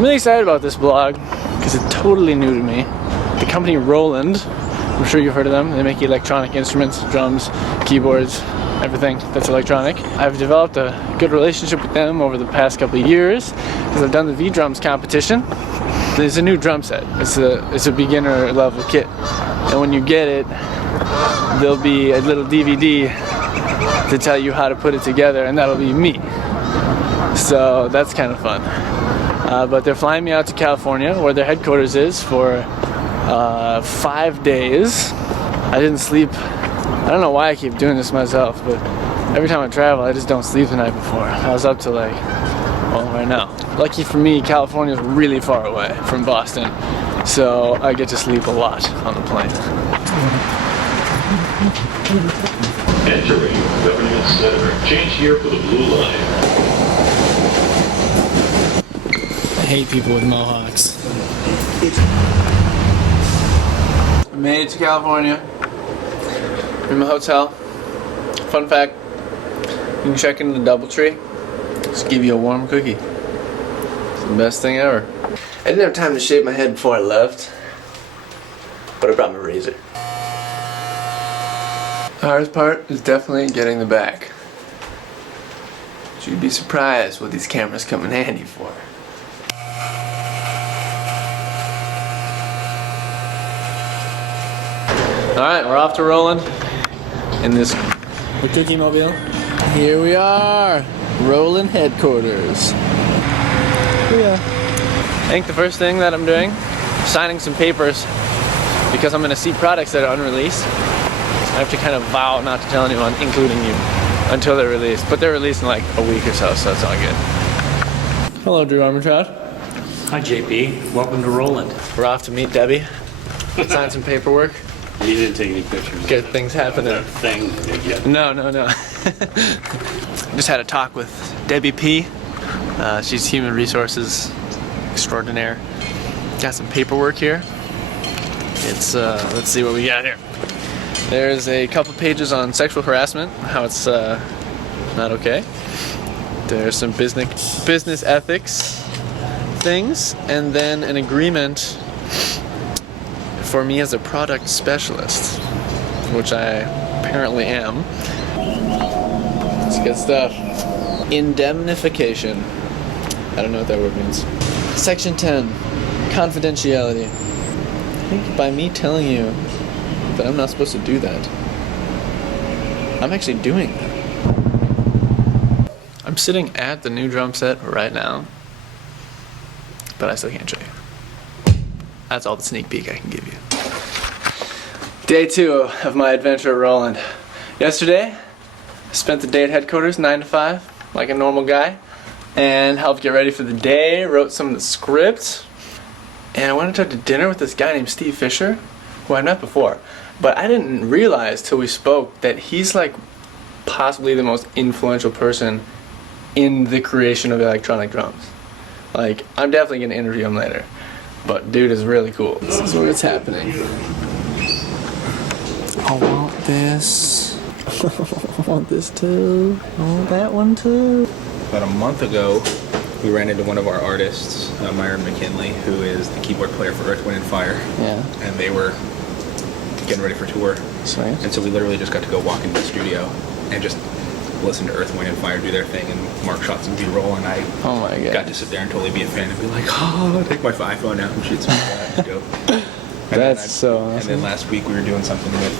I'm really excited about this vlog because it's totally new to me. The company Roland, I'm sure you've heard of them. They make electronic instruments, drums, keyboards, everything that's electronic. I've developed a good relationship with them over the past couple of years because I've done the V-Drums competition. There's a new drum set. It's a beginner level kit, and when you get it, there'll be a little DVD to tell you how to put it together, and that'll be me. So that's kind of fun. But they're flying me out to California, where their headquarters is, for 5 days. I didn't sleep. I don't know why I keep doing this myself, but every time I travel, I just don't sleep the night before. I was up to like, well, right now. Lucky for me, California is really far away from Boston, so I get to sleep a lot on the plane. Entering Government Center. Change here for the blue line. I hate people with mohawks. I made it to California. In my hotel. Fun fact, you can check into the DoubleTree. Just give you a warm cookie. It's the best thing ever. I didn't have time to shave my head before I left, but I brought my razor. The hardest part is definitely getting the back. You'd be surprised what these cameras come in handy for. Alright, we're off to Roland in this cookie mobile. Here we are, Roland headquarters. Yeah. I think the first thing that I'm doing, signing some papers, because I'm going to see products that are unreleased. I have to kind of vow not to tell anyone, including you, until they're released. But they're released in like a week or so it's all good. Hello, Drew Armitroud. Hi, JP. Welcome to Roland. We're off to meet Debbie, sign some paperwork. You didn't take any pictures. Get things happening. That thing, did you? No. Just had a talk with Debbie P. She's human resources extraordinaire. Got some paperwork here. It's let's see what we got here. There's a couple pages on sexual harassment, how it's not okay. There's some business ethics things, and then an agreement for me as a product specialist, which I apparently am. It's good stuff. Indemnification. I don't know what that word means. Section 10, confidentiality. I think by me telling you that I'm not supposed to do that, I'm actually doing that. I'm sitting at the new drum set right now, but I still can't show you. That's all the sneak peek I can give you. Day 2 of my adventure at Roland. Yesterday, I spent the day at headquarters, 9 to 5, like a normal guy, and helped get ready for the day, wrote some of the script, and I went and took to dinner with this guy named Steve Fisher, who I met before. But I didn't realize till we spoke that he's like possibly the most influential person in the creation of electronic drums. Like, I'm definitely gonna interview him later, but dude is really cool. This is what's happening. I want this. I want this too. I want that one too. About a month ago, we ran into one of our artists, Myron McKinley, who is the keyboard player for Earth, Wind & Fire. Yeah. And they were getting ready for tour. Sweet. And so we literally just got to go walk into the studio and just listen to Earth, Wind & Fire do their thing, and Mark shot some B-roll, and I got to sit there and totally be a fan and be like, oh, take my iPhone out and shoot some of that. Go. That's so awesome. And then last week we were doing something with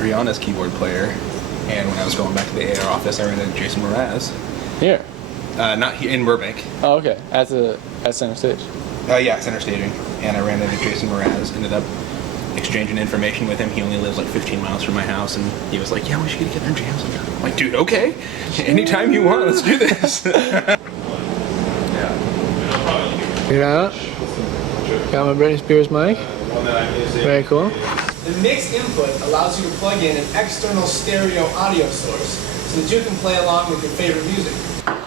Rihanna's keyboard player, and when I was going back to the AR office, I ran into Jason Mraz. Here? Not here, in Burbank. Oh, okay. At center stage. Yeah, center staging. And I ran into Jason Mraz, ended up exchanging information with him. He only lives like 15 miles from my house, and he was like, yeah, we should get together and jam sometime. I'm like, dude, okay. Anytime you want, let's do this. Yeah. Got my Britney Spears mic. Very cool. The mix input allows you to plug in an external stereo audio source so that you can play along with your favorite music.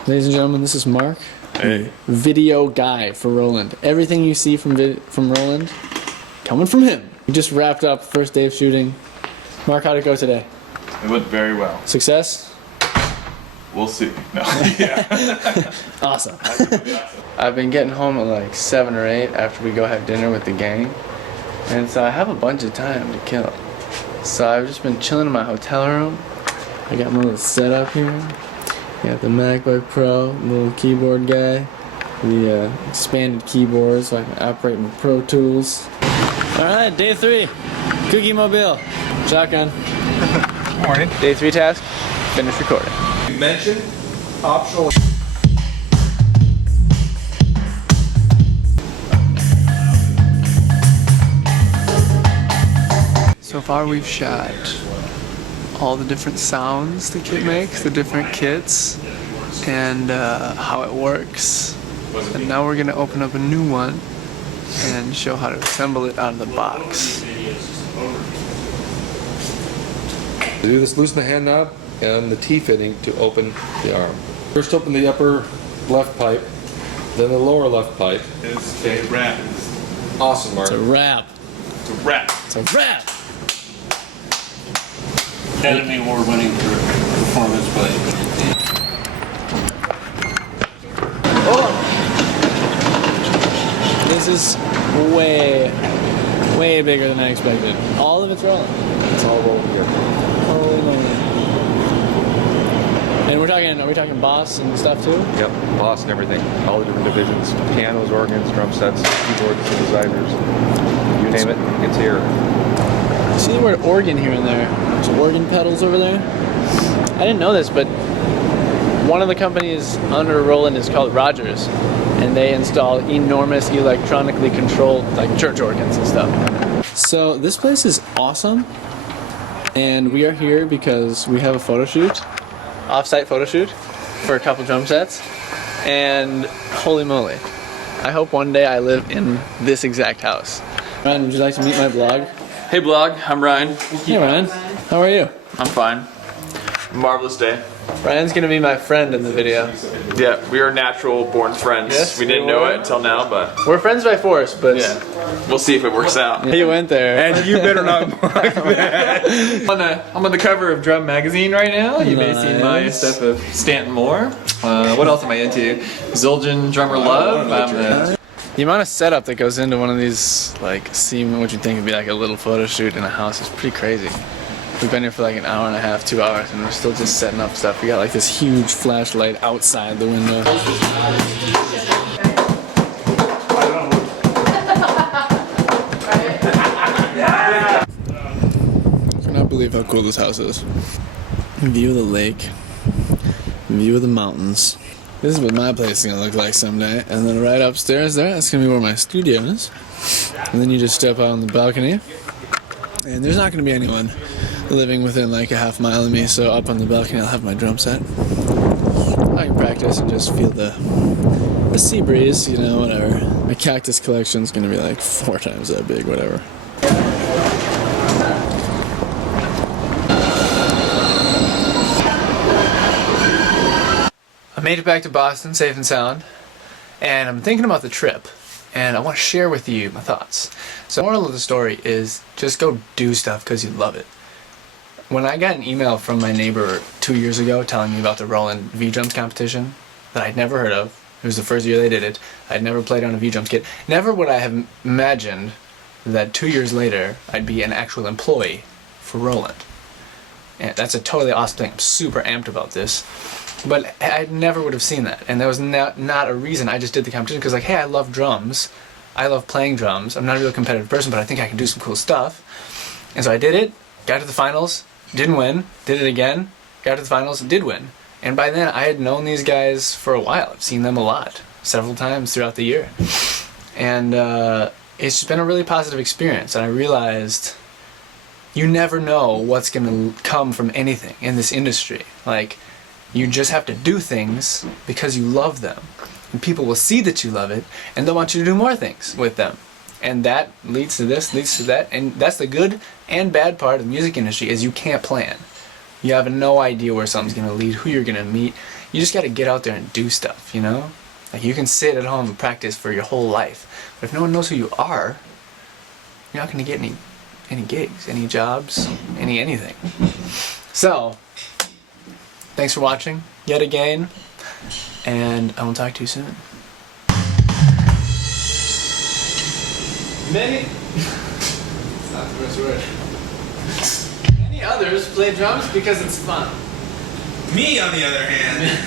Ladies and gentlemen, this is Mark. Hey. Video guy for Roland. Everything you see from Roland, coming from him. We just wrapped up first day of shooting. Mark, how'd it go today? It went very well. Success? We'll see. No. Yeah. Awesome. I've been getting home at like 7 or 8 after we go have dinner with the gang. And so I have a bunch of time to kill. So I've just been chilling in my hotel room. I got my little setup here. Got the MacBook Pro, little keyboard guy. The expanded keyboard so I can operate my Pro Tools. Alright, day 3. Cookie Mobile. Shotgun. Morning. Day 3 task. Finish recording. Mention optional. So far we've shot all the different sounds the kit makes, the different kits, and how it works. And now we're going to open up a new one and show how to assemble it out of the box. To do this, loosen the hand knob and the T-fitting to open the arm. First open the upper left pipe, then the lower left pipe. It's a wrap. Awesome, Mark. It's a wrap. It's a wrap. It's a wrap! Academy Award-winning performance by This is way bigger than I expected. All of it's rolling. It's all rolling here. Holy moly. And are we talking Boss and stuff too? Yep, boss and everything. All the different divisions. Pianos, organs, drum sets, keyboards, synthesizers. You name it, it's here. I see the word organ here and there. There's organ pedals over there. I didn't know this, but one of the companies under Roland is called Rogers, and they install enormous electronically controlled like church organs and stuff. So this place is awesome, and we are here because we have a photo shoot, off-site photo shoot for a couple drum sets, and holy moly, I hope one day I live in this exact house. Ryan, would you like to meet my blog? Hey blog, I'm Ryan. Hey Ryan, how are you? I'm fine. Marvelous day. Ryan's gonna be my friend in the video. Yeah, we are natural born friends. Yes, we didn't we know are. it until now, but We're friends by force, but yeah, we'll see if it works out. he went there. And you better not block that. I'm on the cover of Drum Magazine right now. You may see my Nice. stuff of Stanton Moore. What else am I into? Zildjian Drummer Love. I'm The amount of setup that goes into one of these, like, seeing what you think would be like a little photo shoot in a house is pretty crazy. We've been here for like an hour and a half, 2 hours, and we're still just setting up stuff. We got like this huge flashlight outside the window. I cannot believe how cool this house is. View of the lake, view of the mountains. This is what my place is gonna look like someday. And then right upstairs there, that's gonna be where my studio is. And then you just step out on the balcony, and there's not gonna be anyone living within like a half mile of me, so up on the balcony I'll have my drum set. I can practice and just feel the sea breeze, you know, whatever. My cactus collection's gonna be like 4 times that big, whatever. I made it back to Boston safe and sound, and I'm thinking about the trip, and I want to share with you my thoughts. So the moral of the story is just go do stuff because you love it. When I got an email from my neighbor 2 years ago telling me about the Roland V-Drums Competition that I'd never heard of, it was the first year they did it, I'd never played on a V-Drums kit, never would I have imagined that 2 years later I'd be an actual employee for Roland. And that's a totally awesome thing. I'm super amped about this. But I never would have seen that, and there was not a reason. I just did the competition because, like, hey, I love drums. I love playing drums. I'm not a real competitive person, but I think I can do some cool stuff. And so I did it, got to the finals, didn't win, did it again, got to the finals, did win. And by then, I had known these guys for a while. I've seen them a lot, several times throughout the year. And it's just been a really positive experience, and I realized you never know what's going to come from anything in this industry. Like, you just have to do things because you love them. And people will see that you love it, and they'll want you to do more things with them. And that leads to this, leads to that. And that's the good and bad part of the music industry, is you can't plan. You have no idea where something's going to lead, who you're going to meet. You just got to get out there and do stuff, you know? Like, you can sit at home and practice for your whole life. But if no one knows who you are, you're not going to get any gigs, any jobs, anything. So, thanks for watching. yet again, and I will talk to you soon. Many... It's not the first word. Many others play drums because it's fun. Me, on the other hand.